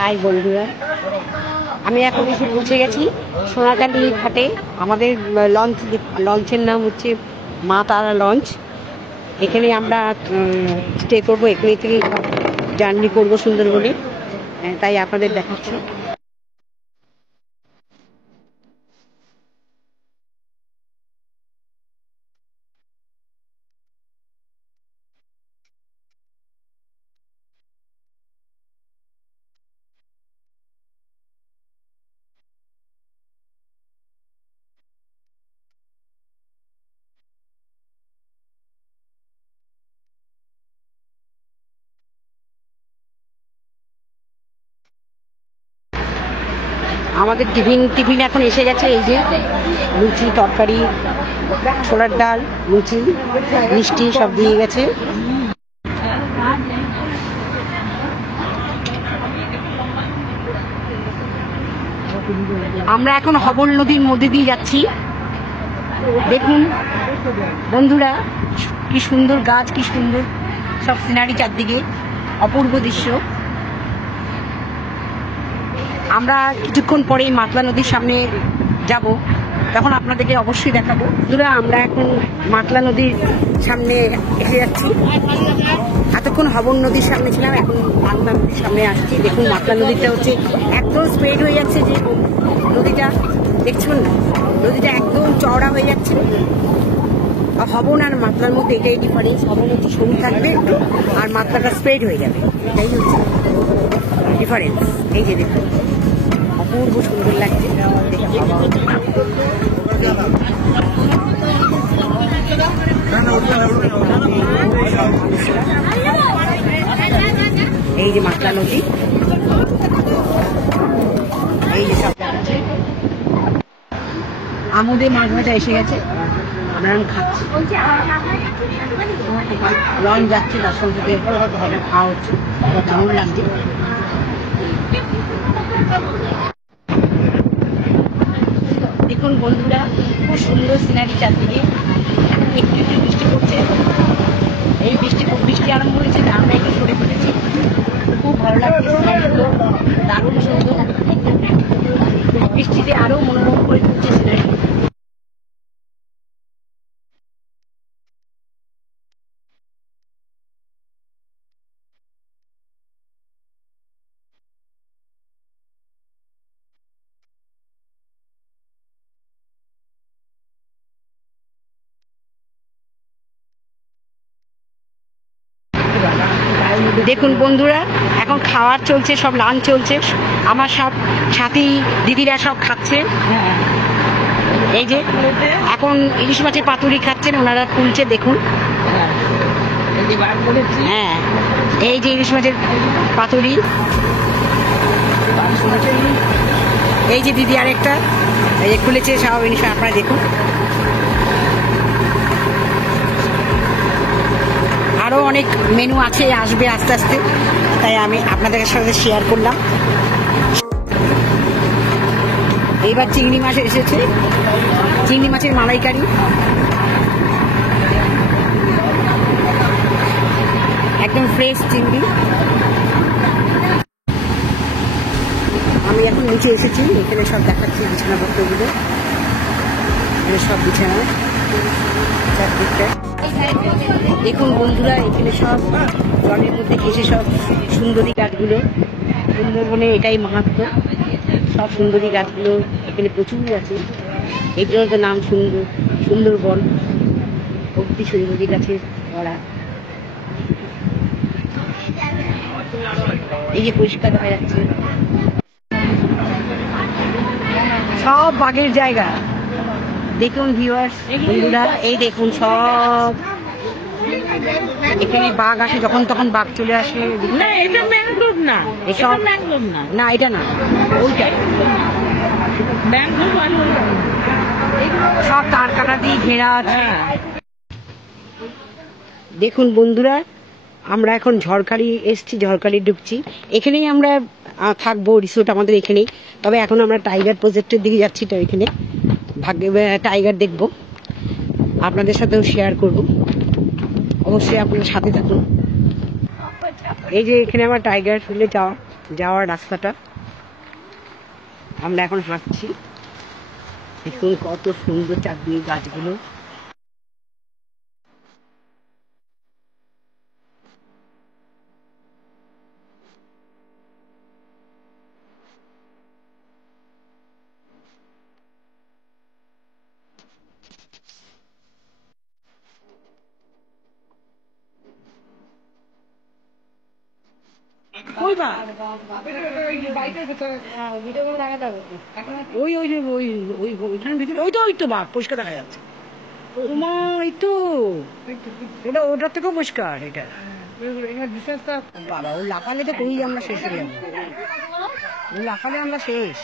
High বন্ধুরা, আমি এখন এসে পৌঁছে গেছি সোনাকালী ঘাটে। আমাদের লঞ্চের নাম হচ্ছে মা তারা লঞ্চ। এখানে আমরা স্টে করবো, এখানে থেকে জার্নি করবো সুন্দরবনে, তাই আপনাদের দেখাচ্ছি। আমাদের টিফিন এখন এসে গেছে। এই যে লুচি, তরকারি, ছোলার ডাল, লুচি, মিষ্টি সব দিয়ে গেছে। আমরা এখন হবল নদীর মধ্যে দিয়ে যাচ্ছি। দেখুন বন্ধুরা, কি সুন্দর গাছ, কি সুন্দর সব সিনারি, চারদিকে অপূর্ব দৃশ্য। আমরা কিছুক্ষণ পরেই মাতলা নদীর সামনে যাব, তখন আপনাদেরকে অবশ্যই দেখাবো। বন্ধুরা, আমরা এখন মাতলা নদীর সামনে এসে যাচ্ছি। এতক্ষণ হবন নদীর সামনে ছিলাম, এখন মাতলা নদীর সামনে আসছি। দেখুন মাতলা নদীটা হচ্ছে একদম স্প্রেড হয়ে যাচ্ছে, যে নদীটা দেখছেন, নদীটা একদম চওড়া হয়ে যাচ্ছে। হবন আর মাতলার মধ্যে এটাই ডিফারেন্স, হবন হচ্ছে সরু থাকবে একটু, আর মাতলাটা স্প্রেড হয়ে যাবে, এটাই হচ্ছে ডিফারেন্স। এই যে দেখুন, অপূর্ব সুন্দর লাগছে। এই যে মাতলা নদী, এই যে সব আমোদে মাছ ভাজা এসে গেছে, আমরা খাচ্ছি। লঞ্চ যাচ্ছে, তার সঙ্গে খাওয়া হচ্ছে, কেমন লাগছে। দেখুন বন্ধুরা, খুব সুন্দর সিনারি চারদিকে। একটু একটু বৃষ্টি পড়ছে, এই বৃষ্টি আরম্ভ হয়েছে, আমরা একটু সরে পড়েছি। খুব ভালো লাগছে সিনারিগুলো, দারুণ সুন্দর। বৃষ্টিতে আরো মনোরম করে তুলছে সিনারি। দেখুন বন্ধুরা, এখন খাওয়ার চলছে, সব লাঞ্চ চলছে। আমার সব সাথী দিদিরা সব খাচ্ছে। এই যে এখন ইলিশ মাছের পাতুরি খাচ্ছেন, ওনারা তুলছে, দেখুন। হ্যাঁ, এই যে ইলিশ মাছের পাতুরি, এই যে দিদি আরেকটা এই যে খুলেছে সব ইলিশ, আপনারা দেখুন। আরো অনেক মেনু আছে, আসবে আস্তে আস্তে, তাই আমি আপনাদের সাথে শেয়ার করলাম। এইবার চিংড়ি মাছ এসেছে, চিংড়ি মাছের মালাইকারি, একদম ফ্রেশ চিংড়ি। আমি এখন নিচে এসেছি, এখানে সব দেখাচ্ছি বিছানাপত্রগুলো, এখানে সব বিছানা চারদিকটা। দেখুন বন্ধুরা, এখানে সব জলের মধ্যে ঘেসে সব সুন্দরী গাছগুলো, সুন্দরবনে এটাই মাহাত্ম্য। সব সুন্দরী গাছগুলো এখানে প্রচুর আছে, এই জন্য তো নাম সুন্দরবন। ভক্তি সুন্দরী গাছের ভরা, এই যে পরিষ্কার দেখা যাচ্ছে, সব বাঘের জায়গা। দেখুন ভিউয়ার্স বন্ধুরা, এই দেখুন সব এখানে বাঘ আসে, যখন তখন বাঘ চলে আসে। না, এটা ম্যানগ্রোভ না, এসব ম্যানগ্রোভ না, না, এটা না, ওইটাই ম্যানগ্রোভ। সব তার কাটা দিয়ে ঘেরা আছে। দেখুন বন্ধুরা, আমরা এখন ঝড়খালি এসছি, ঝড়খালি ঢুকছি। এখানেই আমরা থাকবো, রিসোর্ট আমাদের এখানেই। তবে এখন আমরা টাইগার প্রজেক্টের দিকে যাচ্ছি, তো এখানে ভাগ্যে টাইগার দেখবো, আপনাদের সাথেও শেয়ার করব। অবশ্যই আপনাদের সাথে থাকুন। এই যে এখানে আমার টাইগার ফুলে যাওয়া যাওয়ার রাস্তাটা আমরা এখন হাঁটছি। দেখুন কত সুন্দর চারদিকে গাছগুলো। ওই বা ওই ওই ওই ওই ওইখানের ভিতরে ওই তো বাঘ পরিষ্কার দেখা যাচ্ছে। এই তো এটা ওটার থেকেও পরিষ্কার এটা। বাবা ও লাফালে তো কই আমরা শেষ হয়ে যাবো, ও লাফালে আমরা শেষ।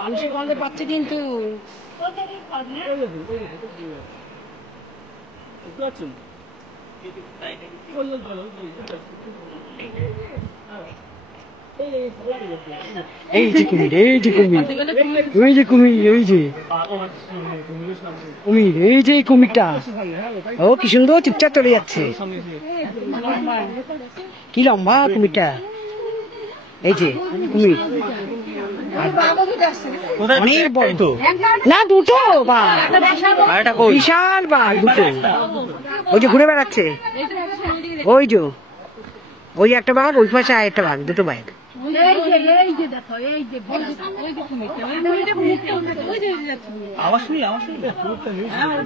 মানুষের গন্ধ পাচ্ছে কিন্তু এই যে কুমির, এই যে কুমির, ওই যে কুমির, ওই যে কুমির, এই যে কুমিরটা। ও কি সুন্দর চুপচাপ চলে যাচ্ছে, কি লম্বা কুমিরটা। এই যে কুমির অনেক বড় না, দুটো বাঘ, বিশাল বাঘ দুটো। ওই যে ঘুরে বেড়াচ্ছে, ওই যে ওই একটা বাঘ, ওই পাশে আর একটা বাঘ, দুটো বাঘ।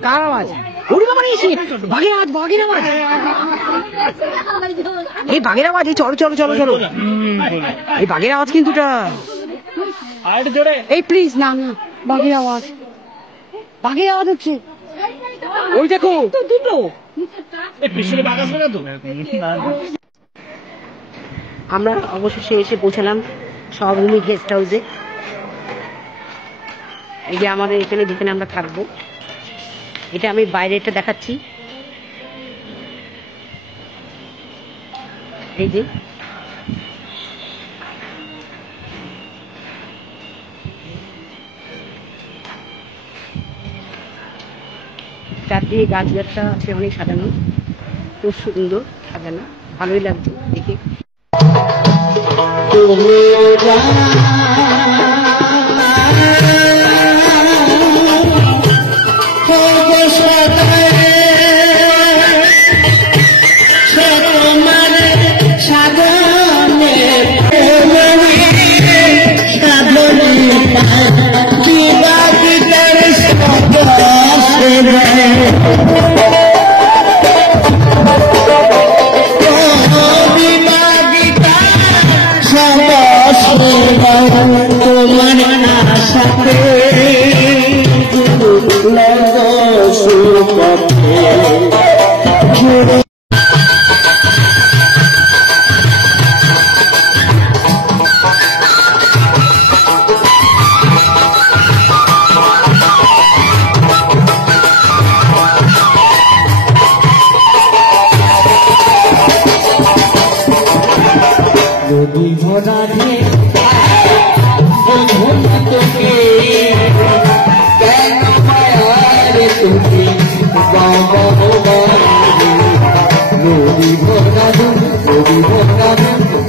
কার আওয়াজ? বাঘের আওয়াজ, বাঘের আওয়াজ, এই বাঘের আওয়াজ, এই চলো চলো চলো চলো, এই বাঘের আওয়াজ কিন্তু এই প্লিজ না না, বাঘের আওয়াজ, বাঘের আওয়াজ হচ্ছে। ওই দেখো দুটো আমরা অবশেষে এসে পৌঁছালাম সহভূমি গেস্ট হাউসে। এই যে আমাদের এখানে যেখানে আমরা থাকবো, এটা আমি বাইরেটা দেখাচ্ছি। এই যে চারদিকে গাছগাছটা আছে, অনেক সাজানো, খুব সুন্দর সাজানো, ভালোই লাগছে দেখে।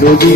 যদি